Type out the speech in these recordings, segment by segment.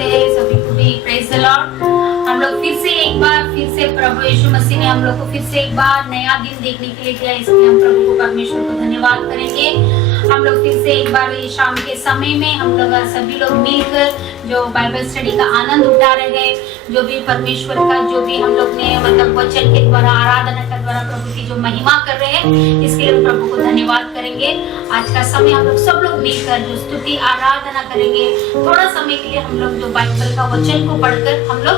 करते हैं सभी को भी प्रेज द लॉर्ड। हम लोग फिर से प्रभु यीशु मसीह ने हम लोग को फिर से एक बार नया दिन देखने के लिए दिया, इसलिए हम प्रभु को परमेश्वर को धन्यवाद करेंगे। हम लोग फिर से एक बार शाम के समय में हम लोग सभी लोग मिलकर जो बाइबल स्टडी का आनंद उठा रहे हैं, जो भी परमेश्वर का जो भी हम लोग ने मतलब वचन के द्वारा आराधना के द्वारा प्रभु की जो महिमा कर रहे हैं, इसके लिए प्रभु को धन्यवाद करेंगे। आज का समय हम लोग सब लोग मिलकर जो स्तुति आराधना करेंगे, थोड़ा समय के लिए हम लोग जो बाइबल का वचन को पढ़कर हम लोग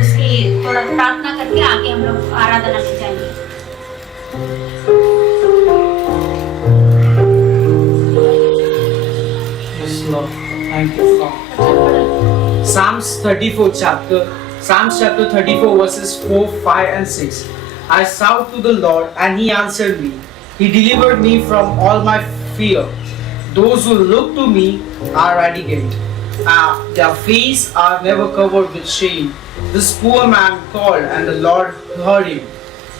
उसकी थोड़ा प्रार्थना करके आगे हम लोग आराधना में जाएंगे। Yes, Lord. Thank you, Lord. Psalms chapter 34 verses 4, 5 and 6. I shout to the Lord and He answered me. He delivered me from all my fear. Those who look to me are radiant. Their faces are never covered with shame. This poor man called and the Lord heard him.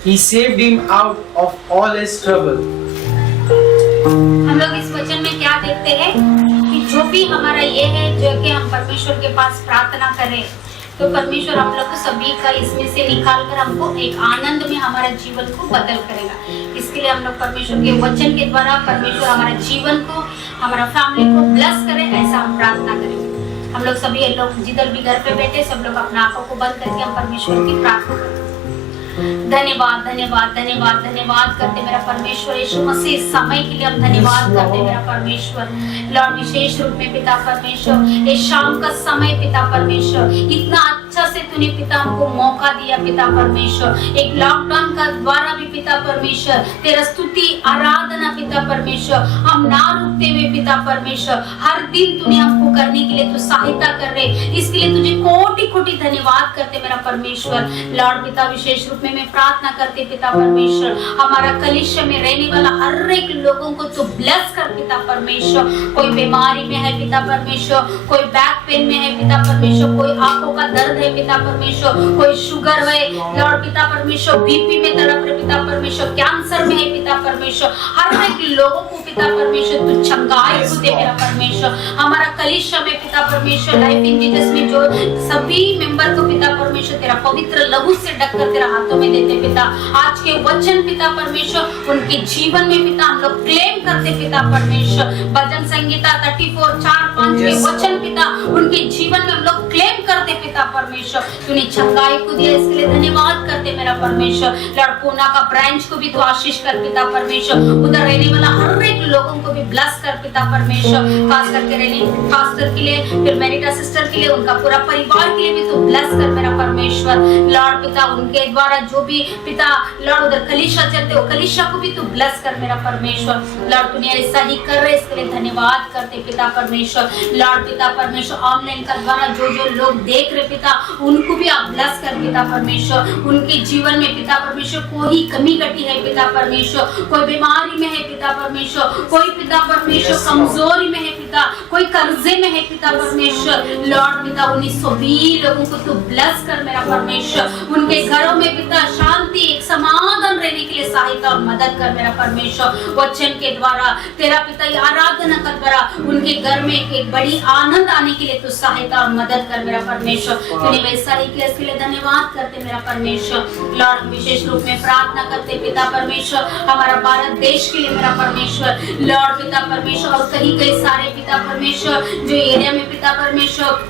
He saved him out of all his trouble. हम लोग इस वचन में क्या देखते हैं कि जो भी हमारा ये है जो कि हम परमेश्वर के पास प्रार्थना करें, तो परमेश्वर हम लोग को सभी का इसमें से निकाल कर हमको एक आनंद में हमारे जीवन को बदल करेगा। इसके लिए हम लोग परमेश्वर के वचन के द्वारा परमेश्वर हमारे जीवन को, हमारा फैमिली को ब्लेस करे, ऐसा हम प्रार्थना करेंगे। हम लोग सभी लोग जिधर भी घर पे बैठे सब लोग अपना आंखों को बंद करके हम परमेश्वर की प्रार्थना करें। धन्यवाद धन्यवाद धन्यवाद धन्यवाद करते मेरा परमेश्वर यीशु मसीह, इस समय के लिए हम धन्यवाद करते मेरा परमेश्वर। लॉर्ड विशेष रूप में पिता परमेश्वर, ये शाम का समय पिता परमेश्वर, इतना अच्छा से तूने पिता हमको मौका दिया पिता परमेश्वर। एक लॉकडाउन का द्वारा भी पिता परमेश्वर तेरा स्तुति आराधना पिता परमेश्वर हम ना रुकते हुए पिता परमेश्वर हर दिन तूने हमको करने के लिए तू सहायता कर रहे, इसके लिए तुझे कोटि कोटि धन्यवाद करते मेरा परमेश्वर। लॉर्ड पिता विशेष रूप में मैं प्रार्थना करते पिता परमेश्वर, हमारा कलीसिया में रहने वाला हर एक लोगों को तू ब्लेस कर पिता परमेश्वर। कोई बीमारी में है पिता परमेश्वर, कोई बैक पेन में है पिता परमेश्वर, कोई आंखों का दर्द है पिता परमेश्वर, कोई शुगर है लॉर्ड पिता परमेश्वर, बीपी में तड़प रहे पिता परमेश्वर, कैंसर में है पिता परमेश्वर, हर एक लोगों को पिता परमेश्वर तू चंगाई को दे मेरा परमेश्वर। हमारा कलीसिया में पिता परमेश्वर लाइफ इन जीसस में जो सभी मेंबर को पिता परमेश्वर तेरा पवित्र लहू से ढककर तेरा हाथों में देते पिता। आज के वचन पिता परमेश्वर उनके जीवन में पिता हम लोग क्लेम करते पिता परमेश्वर। भजन संगीता 34:4-5 के वचन पिता उनके जीवन में हम लोग क्लेम करते पिता परमेश्वर। तूने चंगाई को दिया, इसके लिए धन्यवाद करते मेरा परमेश्वर। लॉर्ड पूना का ब्रांच को भी तू आशीष कर पिता परमेश्वर, उधर रहने वाला हर एक लोगों को भी ब्लेस कर पिता परमेश्वर। खास करके रहने पास्टर के लिए, फिर मेरिटा सिस्टर के लिए, उनका पूरा परिवार के लिए भी तू ब्लेस कर मेरा परमेश्वर। लॉर्ड पिता उनके द्वारा जो भी पिता लॉर्ड उधर कलीसिया चलते हो, कलीसिया को भी तू ब्लेस कर मेरा परमेश्वर। लॉर्ड तूने ऐसा ही कर रहे, इसके लिए धन्यवाद करते पिता परमेश्वर। लॉर्ड पिता परमेश्वर ऑनलाइन का द्वारा जो जो लोग देख रहे पिता उनको भी आप ब्लेस कर पिता परमेश्वर। उनके जीवन में पिता परमेश्वर कोई कमी घटी है पिता परमेश्वर, कोई बीमारी में है पिता परमेश्वर, कोई पिता परमेश्वर कमजोरी में है पिता, कोई कर्जे में है पिता परमेश्वर। लॉर्ड पिता उन्हीं सभी लोगों को तू ब्लेस कर मेरा परमेश्वर। उनके घरों में पिता शांति एक समाधान रहने के लिए सहायता और मदद कर मेरा परमेश्वर। वचन के द्वारा तेरा पिता आराधना का द्वारा उनके घर में एक बड़ी आनंद आने के लिए तू सहायता और मदद कर मेरा परमेश्वर। तूने वैसा ही किया, इसके लिए धन्यवाद करते मेरा परमेश्वर। लॉर्ड विशेष रूप में प्रार्थना करते पिता परमेश्वर हमारा भारत देश के लिए मेरा परमेश्वर। लॉर्ड पिता परमेश्वर और कहीं कहीं सारे पिता परमेश्वर जो एरिया में पिता परमेश्वर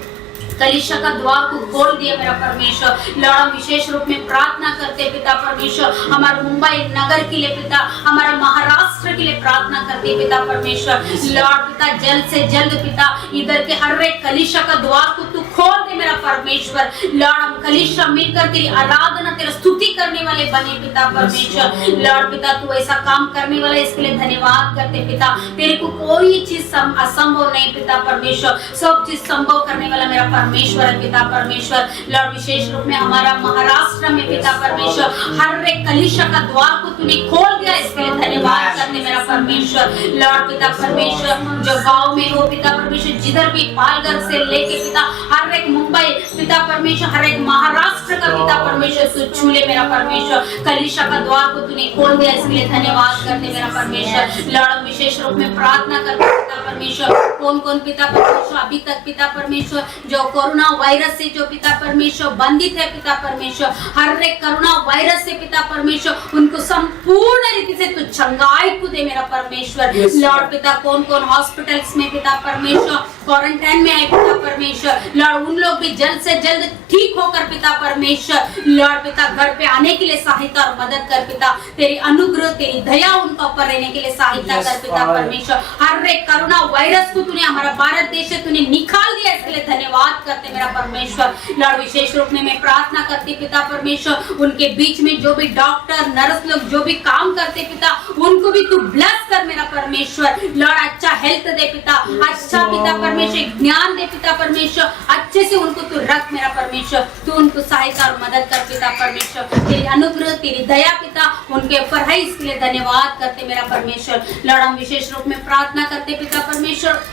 कलीसिया का द्वार को खोल दिया मेरा परमेश्वर। लॉर्ड हम विशेष रूप में प्रार्थना करते पिता परमेश्वर हमारे मुंबई नगर के लिए पिता, हमारा महाराष्ट्र के लिए प्रार्थना करते पिता परमेश्वर। लॉर्ड पिता जल्द से जल्द पिता इधर के हर एक कलीसिया का द्वार को तू खोल दे मेरा परमेश्वर। लॉर्ड हम कलीसिया मिलकर तेरी आराधना तेरी स्तुति करने वाले बने पिता परमेश्वर। लॉर्ड पिता तू ऐसा काम करने वाला, इसके लिए धन्यवाद करते पिता। तेरे को कोई चीज असंभव नहीं पिता परमेश्वर, सब चीज संभव करने वाला मेरा परमेश्वर है पिता परमेश्वर। लॉर्ड विशेष रूप में हमारा महाराष्ट्र में पिता परमेश्वर हर एक कलीसिया का द्वार को तूने खोल दिया, इसके लिए धन्यवाद करते मेरा परमेश्वर। लॉर्ड पिता परमेश्वर जो गांव में हो पिता परमेश्वर, जिधर भी पालघर से लेके पिता हर हर एक मुंबई पिता परमेश्वर, हर एक महाराष्ट्र का पिता परमेश्वर तू छू ले मेरा परमेश्वर। कलीसिया का द्वार को तूने खोल दिया, इसके लिए धन्यवाद करते मेरा परमेश्वर। लॉर्ड विशेष रूप में प्रार्थना करते पिता परमेश्वर, कौन कौन पिता परमेश्वर अभी तक पिता परमेश्वर जो कोरोना वायरस से जो पिता परमेश्वर बंधित है पिता परमेश्वर, हर एक कोरोना वायरस से पिता परमेश्वर उनको संपूर्ण रीति से तू चंगाई को दे मेरा परमेश्वर। लॉर्ड पिता कौन कौन हॉस्पिटल्स में पिता परमेश्वर क्वारंटाइन में है पिता परमेश्वर, लॉर्ड उन लोग भी जल्द से जल्द ठीक होकर पिता परमेश्वर लॉर्ड पिता घर पे आने के लिए सहायता और मदद कर पिता। तेरी अनुग्रह तेरी दया उनका ऊपर रहने के लिए सहायता कर पिता परमेश्वर। हर एक कोरोना वायरस को तूने हमारा भारत देश से तूने निकाल दिया, इसके लिए धन्यवाद करते मेरा परमेश्वर। लॉर्ड विशेष रूप में मैं प्रार्थना करती पिता परमेश्वर, उनके बीच में जो भी डॉक्टर नर्स लोग जो भी काम करते पिता उनको भी तू ब्लेस कर मेरा परमेश्वर। लॉर्ड अच्छा हेल्थ दे पिता, अच्छा पिता परमेश्वर ज्ञान दे पिता परमेश्वर, अच्छे से उनको तू रख मेरा परमेश्वर। तू उनको सहायता और मदद कर पिता परमेश्वर। तेरी अनुग्रह तेरी दया पिता उनके ऊपर है, इसके लिए धन्यवाद करते मेरा परमेश्वर। लॉर्ड हम विशेष रूप में प्रार्थना करते पिता परमेश्वर,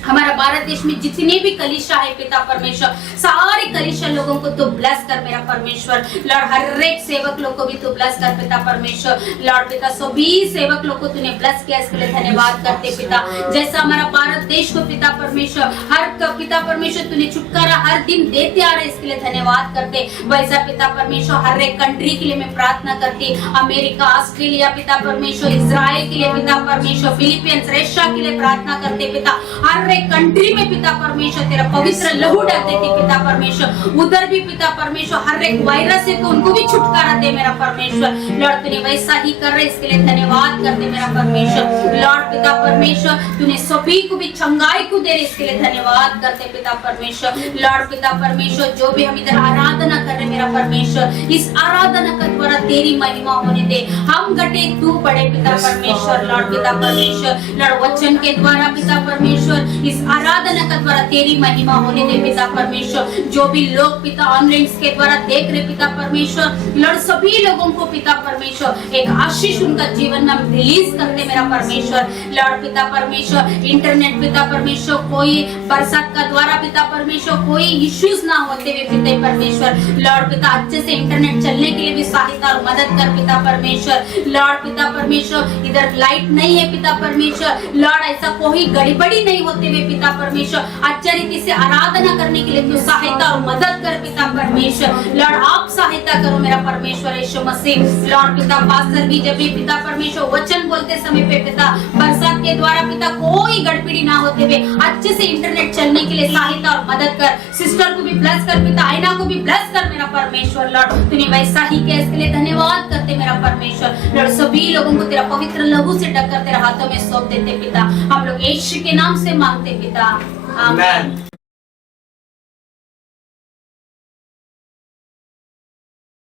हमारा भारत देश में जितने भी कलीसिया है पिता परमेश्वर सारे कलीसिया लोगों को तो ब्लेस कर मेरा परमेश्वर। लॉर्ड हर एक सेवक लोग को भी तो ब्लेस कर पिता परमेश्वर। लॉर्ड पिता सभी सेवक लोग को तूने ब्लेस किया, इसके लिए धन्यवाद करते पिता। जैसा हमारा भारत देश को पिता परमेश्वर हर पिता परमेश्वर तूने छुटकारा हर दिन देते आ रहे, इसके लिए धन्यवाद करते। वैसा पिता परमेश्वर हर एक कंट्री के लिए मैं प्रार्थना करती, अमेरिका ऑस्ट्रेलिया पिता परमेश्वर, इजराइल के लिए पिता परमेश्वर, फिलीपींस रशिया के लिए प्रार्थना करते पिता। हर एक कंट्री में पिता परमेश्वर तेरा पवित्र लहू डाल देती पिता परमेश्वर। उधर भी पिता परमेश्वर हर एक वायरस से तो उनको भी छुटकारा दे मेरा परमेश्वर। लॉर्ड तूने वैसा ही कर रहे, इसके लिए धन्यवाद करते मेरा परमेश्वर। लॉर्ड पिता परमेश्वर तूने सभी को भी चंगाई को दे रहे, इसके लिए धन्यवाद करते पिता परमेश्वर। लॉर्ड पिता परमेश्वर जो भी हम इधर आराधना कर रहे मेरा परमेश्वर, इस आराधना के द्वारा तेरी महिमा होने दे, हम घटे तू बड़े पिता परमेश्वर। लॉर्ड पिता परमेश्वर लॉर्ड वचन के द्वारा पिता परमेश्वर इस आराधना का द्वारा तेरी महिमा होने दे पिता परमेश्वर। जो भी लोग पिता ऑनलाइन के द्वारा देख रहे पिता परमेश्वर, लॉर्ड सभी लोगों को पिता परमेश्वर एक आशीष उनका जीवन में हम रिलीज करते मेरा परमेश्वर। लॉर्ड पिता परमेश्वर इंटरनेट पिता परमेश्वर कोई बरसात का द्वारा पिता परमेश्वर कोई इश्यूज ना होते हुए पिता परमेश्वर। लॉर्ड पिता अच्छे से इंटरनेट चलने के लिए भी सहायता और मदद कर पिता परमेश्वर। लॉर्ड पिता परमेश्वर इधर लाइट नहीं है पिता परमेश्वर, लॉर्ड ऐसा कोई गड़बड़ी नहीं होते हुए पिता परमेश्वर अच्छी रीति से आराधना करने के लिए तू सहायता और मदद कर पिता परमेश्वर। लॉर्ड आप सहायता करो मेरा परमेश्वर यीशु मसीह। लॉर्ड पिता पास्टर भी जब भी पिता परमेश्वर वचन बोलते समय पे पिता बरसात के द्वारा पिता कोई गड़बड़ी ना होते हुए अच्छे से इंटरनेट चलने के लिए सहायता और मदद कर। सिस्टर को भी ब्लेस कर पिता, आईना को भी ब्लेस कर मेरा परमेश्वर। लॉर्ड तूने वैसा ही किया, इसके लिए धन्यवाद करते मेरा परमेश्वर। लॉर्ड सभी लोगों को तेरा पवित्र लहू से ढककर तेरे हाथों में सौंप देते पिता, हम लोग यीशु के नाम से मांगते पिता, आमीन।